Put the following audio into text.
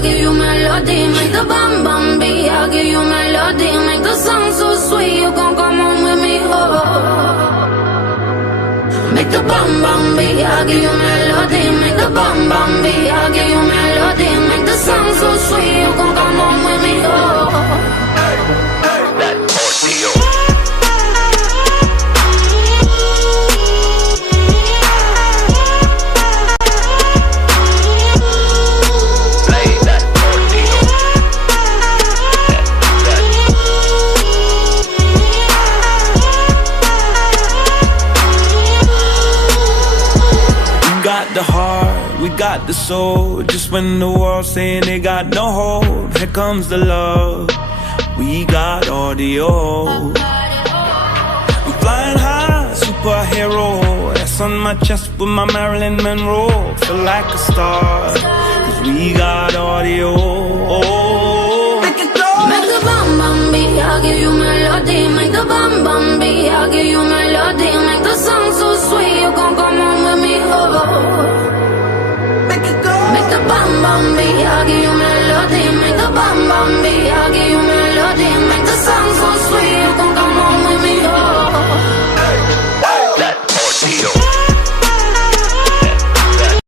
I'll give you melody. Make the bam bam beat, I'll give you melody. Make the song so sweet, you gon' come home with me, oh. Make the bam bam beat, I'll give you melody. Make the bam bam beat, I'll give you melody. Make the song so sweet, you gon' come home with me, oh. That ordeal. The heart, we got the soul. Just when the world's saying they got no hope, here comes the love. We got audio. I'm flying high, superhero. That's on my chest with my Marilyn Monroe. Feel like a star, cause we got audio. Make it go. Make the bam bam beat, I'll give you melody. Make the bam bam beat, I'll give you melody.